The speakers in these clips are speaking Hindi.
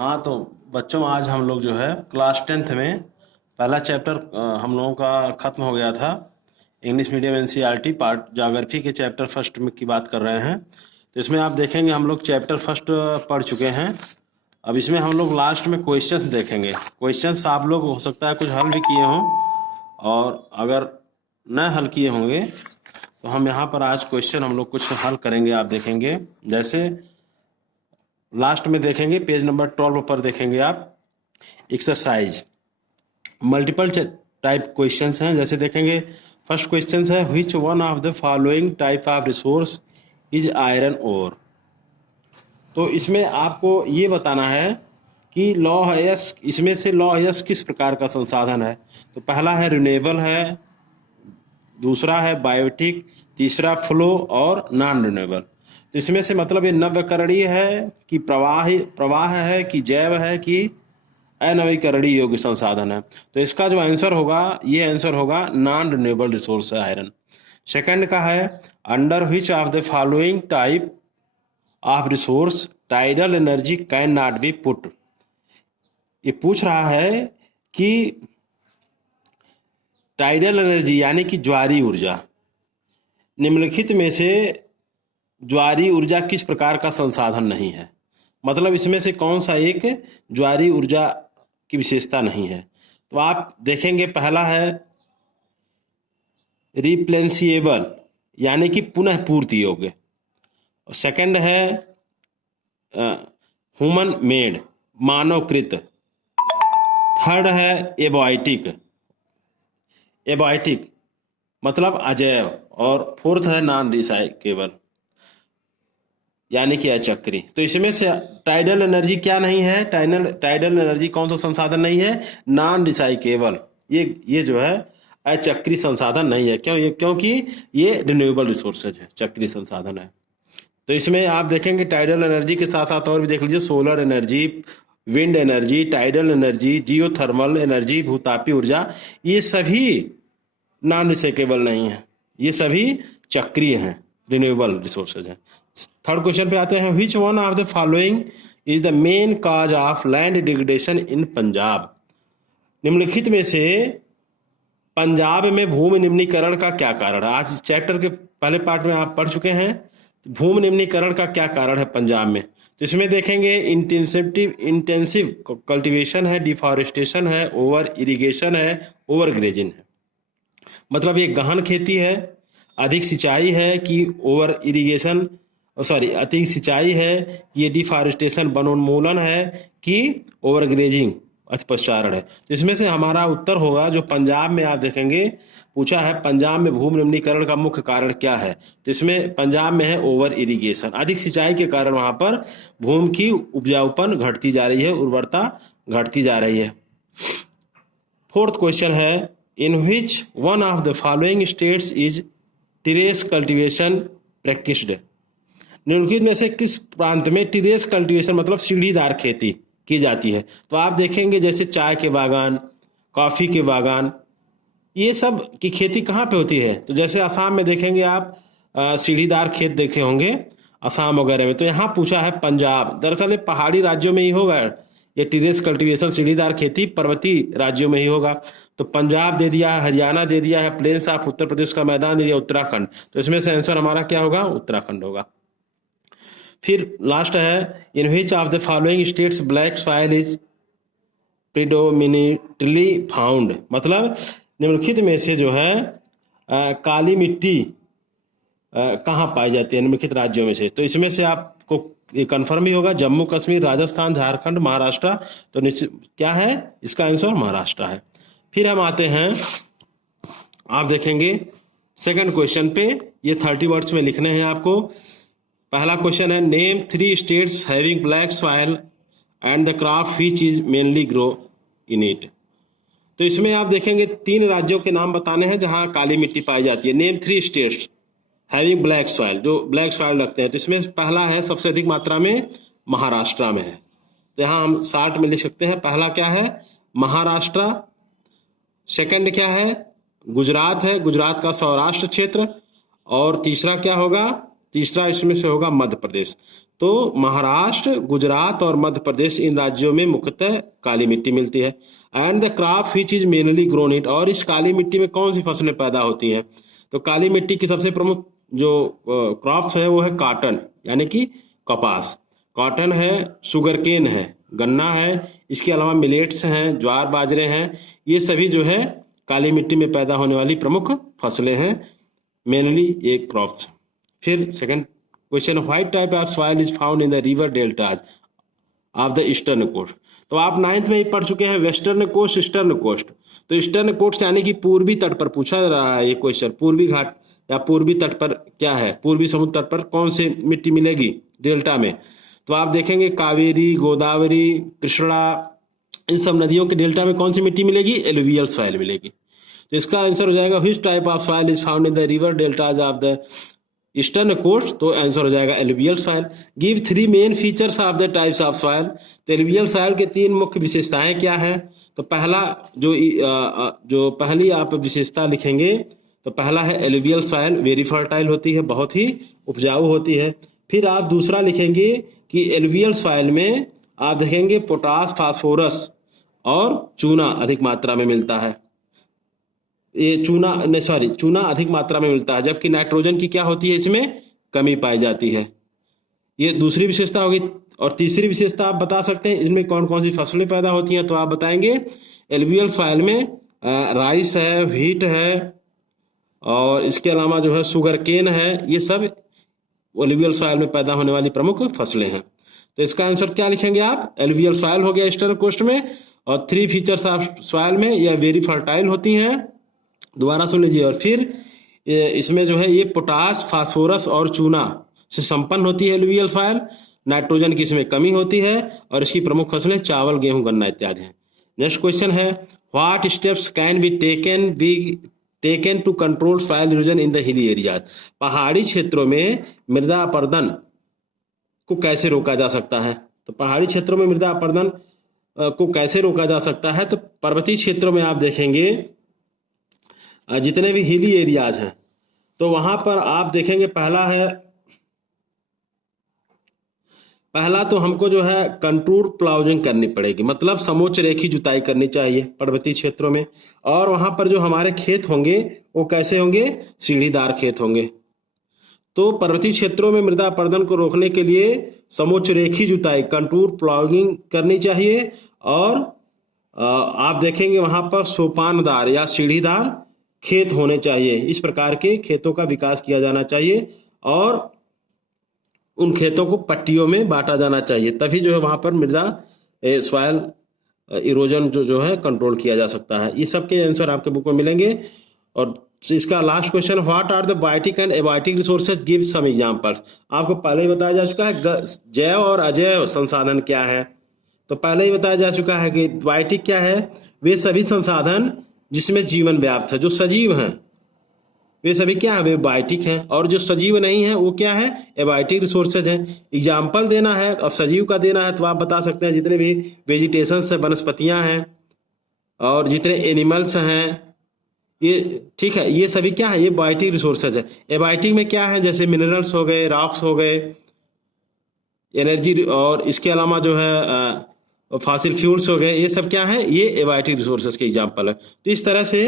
हाँ तो बच्चों, आज हम लोग जो है क्लास 10th में पहला चैप्टर हम लोगों का ख़त्म हो गया था। English medium NCERT part geography के चैप्टर फर्स्ट में की बात कर रहे हैं। तो इसमें आप देखेंगे हम लोग चैप्टर फर्स्ट पढ़ चुके हैं। अब इसमें हम लोग लास्ट में क्वेश्चंस देखेंगे। क्वेश्चंस आप लोग हो सकता है कुछ हल भी किए हों, और अगर न हल किए होंगे तो हम यहाँ पर आज क्वेश्चन हम लोग कुछ हल करेंगे। आप देखेंगे जैसे लास्ट में देखेंगे पेज नंबर 12 पर देखेंगे आप एक्सरसाइज मल्टीपल टाइप क्वेश्चंस हैं। जैसे देखेंगे फर्स्ट क्वेश्चन है which one of the following type of resource is iron ore. तो इसमें आपको ये बताना है कि लौह अयस्क, इसमें से लौह अयस्क किस प्रकार का संसाधन है। तो पहला है रिन्यूएबल है, दूसरा है बायोटिक, तीसरा फ्लो और नॉन रिन्यूएबल। तो इसमें से मतलब ये नव्यकरणीय है कि प्रवाह है कि जैव है कि अनवीकरणीय योग्य संसाधन है। तो इसका जो आंसर होगा, ये आंसर होगा नॉन रिन्यूएबल रिसोर्स है आयरन। सेकंड का है under which of the following type of resource tidal energy can not be put. ये पूछ रहा है कि टाइडल एनर्जी यानी कि ज्वारी ऊर्जा, निम्नलिखित में से ज्वारी ऊर्जा किस प्रकार का संसाधन नहीं है। मतलब इसमें से कौन सा एक ज्वारी ऊर्जा की विशेषता नहीं है। तो आप देखेंगे पहला है रिप्लेसिएबल यानी कि पुनः पूर्ति योग्य, और सेकंड है ह्यूमन मेड मानवकृत, थर्ड है एबॉइटिक मतलब अजैव, और फोर्थ है नॉन रिसाइकेबल यानी कि अचक्री। तो इसमें से टाइडल एनर्जी क्या नहीं है, टाइडल एनर्जी कौन सा संसाधन नहीं है, नॉन रिसाइकेबल। ये जो है अचक्री संसाधन नहीं है। क्योंकि ये रिन्यूएबल रिसोर्सेज है, चक्री संसाधन है। तो इसमें आप देखेंगे टाइडल एनर्जी के साथ साथ और भी देख लीजिए, solar energy, wind energy, tidal energy, geothermal energy, भूतापी ऊर्जा, ये सभी नॉन रिसाइकेबल नहीं है, ये सभी चक्रीय हैं, रिन्यूएबल रिसोर्सेज हैं। थर्ड क्वेश्चन पे आते हैं which one of the following is the main cause of land degradation इन पंजाब। निम्नलिखित में से पंजाब में भूमि निम्नीकरण का क्या कारण है। आज चैप्टर के पहले पार्ट में आप पढ़ चुके हैं भूमि निम्नीकरण का क्या कारण है पंजाब में। तो इसमें देखेंगे इंटेंसिव कल्टीवेशन है, डिफॉरेस्टेशन है, ओवर इरिगेशन है, ओवर ग्रेजिंग है। मतलब ये गहन खेती है, अधिक सिंचाई है कि ओवर इरिगेशन, अधिक सिंचाई है, ये डिफॉरेस्टेशन वनोन्मूलन है कि ओवर ग्रेजिंग अतिप्रसारण है। तो इसमें से हमारा उत्तर होगा जो पंजाब में आप देखेंगे पूछा है पंजाब में भूमि निम्नीकरण का मुख्य कारण क्या है। तो इसमें पंजाब में है ओवर इरिगेशन, अधिक सिंचाई के कारण वहां पर भूमि की उपजाऊपन घटती जा रही है, उर्वरता घटती जा रही है। फोर्थ क्वेश्चन है in which one of the following states is terrace cultivation practised. निम्नलिखित में से किस प्रांत में टेरेस कल्टीवेशन मतलब सीढ़ीदार खेती की जाती है। तो आप देखेंगे जैसे चाय के बागान, कॉफ़ी के बागान, ये सब की खेती कहाँ पे होती है। तो जैसे असम में देखेंगे आप सीढ़ीदार खेत देखे होंगे असम वगैरह में। तो यहाँ पूछा है पंजाब, दरअसल ये पहाड़ी राज्यों में ही होगा, ये टेरेस कल्टीवेशन सीढ़ीदार खेती पर्वतीय राज्यों में ही होगा। तो पंजाब दे दिया है, हरियाणा दे दिया है, प्लेन्स ऑफ उत्तर प्रदेश का मैदान दे दिया उत्तराखंड। तो इसमें से आंसर हमारा क्या होगा, उत्तराखंड होगा। फिर लास्ट है in which of the following states black soil is predominantly found. मतलब निम्नलिखित में से जो है काली मिट्टी कहाँ पाई जाती है निम्नलिखित राज्यों में से। तो इसमें से आपको ये कन्फर्म ही होगा जम्मू कश्मीर, राजस्थान, झारखंड, महाराष्ट्र। तो क्या है इसका आंसर, महाराष्ट्र है। फिर हम आते हैं, आप देखेंगे सेकंड क्वेश्चन पे, ये 30 वर्ड्स में लिखने हैं आपको। पहला क्वेश्चन है name 3 states having black soil and the crop which is mainly grow in it. तो इसमें आप देखेंगे 3 राज्यों के नाम बताने हैं जहां काली मिट्टी पाई जाती है। Name 3 states having black soil, जो ब्लैक सॉइल रखते हैं। तो इसमें पहला है सबसे अधिक मात्रा में महाराष्ट्र में है। तो यहाँ हम शार्ट में लिख सकते हैं, पहला क्या है महाराष्ट्र, सेकंड क्या है गुजरात है, गुजरात का सौराष्ट्र क्षेत्र, और तीसरा क्या होगा, तीसरा इसमें से होगा मध्य प्रदेश। तो महाराष्ट्र, गुजरात और मध्य प्रदेश, इन राज्यों में मुख्यतः काली मिट्टी मिलती है। And the crop which is mainly grown it, और इस काली मिट्टी में कौन सी फसलें पैदा होती हैं? तो काली मिट्टी की सबसे प्रमुख जो क्रॉप्स है वो है कॉटन, यानी कि कपास, कॉटन है, शुगरकेन है, गन्ना है, इसके अलावा मिलेट्स हैं, ज्वार बाजरे हैं, ये सभी जो है काली मिट्टी में पैदा होने वाली प्रमुख फसलें हैं, मेनली ये क्रॉप्स। फिर second question, what type of soil is found in the river deltas of the eastern coast. तो आप 9th में ही पढ़ चुके हैं वेस्टर्न कोस्ट, ईस्टर्न कोस्ट। तो ईस्टर्न कोस्ट यानी कि पूर्वी तट पर पूछा जा रहा है ये क्वेश्चन, पूर्वी घाट या पूर्वी तट पर क्या है, पूर्वी समुद्र तट पर कौन सी मिट्टी मिलेगी डेल्टा में? तो आप देखेंगे कावेरी, गोदावरी, कृष्णा, इन सब नदियों के डेल्टा में कौन सी मिट्टी मिलेगी? एलुवियल सॉइल मिलेगी। तो इसका आंसर हो जाएगा which type of soil is found in the river deltas of the eastern coast. तो आंसर हो जाएगा alluvial soil. Give 3 main features of the types of soil. तो एलुवियल सॉइल के 3 मुख्य विशेषताएं क्या है? तो पहला जो पहली आप विशेषता लिखेंगे, तो पहला है एलुवियल सॉइल वेरी फर्टाइल होती है, बहुत ही उपजाऊ होती है। फिर आप दूसरा लिखेंगे कि एलुवियल सॉइल में आप देखेंगे पोटास, फास्फोरस और चूना अधिक मात्रा में मिलता है। ये चूना अधिक मात्रा में मिलता है, जबकि नाइट्रोजन की क्या होती है, इसमें कमी पाई जाती है। ये दूसरी विशेषता होगी। और तीसरी विशेषता आप बता सकते हैं इसमें कौन कौन सी फसलें पैदा होती हैं। तो आप बताएंगे एलुवियल सॉइल में राइस है, व्हीट है, और इसके अलावा जो है शुगर केन है, ये सब एलुवियल सॉइल में पैदा होने वाली प्रमुख फसलें हैं। तो इसका आंसर क्या लिखेंगे आप? एलुवियल सॉइल हो गया ईस्टर्न कोस्ट में, और 3 फीचर्स ऑफ सॉइल में यह वेरी फर्टाइल होती हैं। दोबारा सुन लीजिए। और फिर इसमें जो है ये पोटास, फास्फोरस और चूना से संपन्न होती है एलुवियल सॉइल। नाइट्रोजन की इसमें कमी होती है, और इसकी प्रमुख फसलें चावल, गेहूं, गन्ना इत्यादि हैं। नेक्स्ट क्वेश्चन है what steps can be taken to control soil erosion in the hilly areas. पहाड़ी क्षेत्रों में मृदा अपरदन को कैसे रोका जा सकता है? तो पहाड़ी क्षेत्रों में मृदा अपरदन को कैसे रोका जा सकता है? तो पर्वतीय क्षेत्रों में आप देखेंगे जितने भी हिली एरियाज हैं, तो वहां पर आप देखेंगे पहला तो हमको जो है कंटूर प्लाउजिंग करनी पड़ेगी, मतलब समोच्च रेखी जुताई करनी चाहिए पर्वतीय क्षेत्रों में। और वहां पर जो हमारे खेत होंगे वो कैसे होंगे? सीढ़ीदार खेत होंगे। तो पर्वतीय क्षेत्रों में मृदा अपरदन को रोकने के लिए समोच्च रेखी जुताई, कंटूर प्लाउजिंग करनी चाहिए। और आप देखेंगे वहां पर सोपानदार या सीढ़ीदार खेत होने चाहिए। इस प्रकार के खेतों का विकास किया जाना चाहिए, और उन खेतों को पट्टियों में बांटा जाना चाहिए, तभी जो है वहां पर मृदा सॉइल इरोजन जो है कंट्रोल किया जा सकता है। ये सब के आंसर आपके बुक में मिलेंगे। और इसका last question, what are the biotic and abiotic resources, give some examples. आपको पहले ही बताया जा चुका है जैव और अजैव संसाधन क्या है। तो पहले ही बताया जा चुका है कि बायोटिक क्या है? वे सभी संसाधन जिसमें जीवन व्याप्त है, जो सजीव हैं, वे सभी क्या है? वे बायोटिक हैं। और जो सजीव नहीं है वो क्या है? एबायोटिक रिसोर्सेज हैं। एग्जाम्पल देना है, अब सजीव का देना है तो आप बता सकते हैं जितने भी वेजिटेशंस है, वनस्पतियां हैं, और जितने एनिमल्स हैं, ये ठीक है, ये सभी क्या है? ये बायोटिक रिसोर्सेज है। एबायोटिक में क्या है? जैसे मिनरल्स हो गए, रॉक्स हो गए, एनर्जी, और इसके अलावा जो है फॉसिल फ्यूल्स हो गए, ये सब क्या है? ये एबायोटिक रिसोर्सेज के एग्जाम्पल है। तो इस तरह से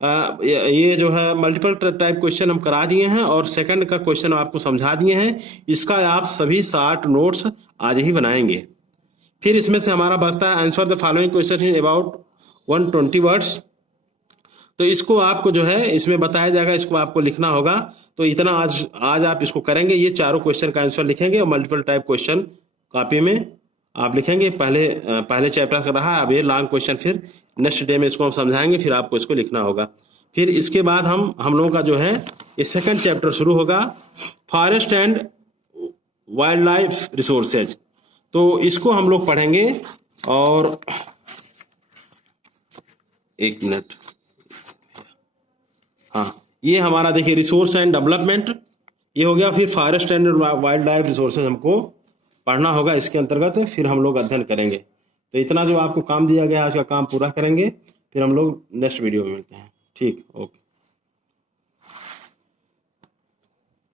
ये जो है मल्टीपल टाइप क्वेश्चन हम करा दिए हैं, और सेकंड का क्वेश्चन आपको समझा दिए हैं। इसका आप सभी 60 नोट्स आज ही बनाएंगे। फिर इसमें से हमारा बचता है answer the following question in about 120 words. तो इसको आपको जो है इसमें बताया जाएगा, इसको आपको लिखना होगा। तो इतना आज आप इसको करेंगे, ये चारों क्वेश्चन का आंसर लिखेंगे, और मल्टीपल टाइप क्वेश्चन कॉपी में आप लिखेंगे। पहले चैप्टर का रहा, अब ये लॉन्ग क्वेश्चन फिर नेक्स्ट डे में इसको हम समझाएंगे, फिर आपको इसको लिखना होगा। फिर इसके बाद हम लोगों का जो है ये सेकंड चैप्टर शुरू होगा, forest and wild life resources. तो इसको हम लोग पढ़ेंगे। और एक मिनट, हाँ, ये हमारा देखिए रिसोर्स एंड डेवलपमेंट ये हो गया। फिर forest and wild life resources हमको पढ़ना होगा इसके अंतर्गत, फिर हम लोग अध्ययन करेंगे। तो इतना जो आपको काम दिया गया है आज का काम पूरा करेंगे, फिर हम लोग नेक्स्ट वीडियो में मिलते हैं। ठीक, ओके।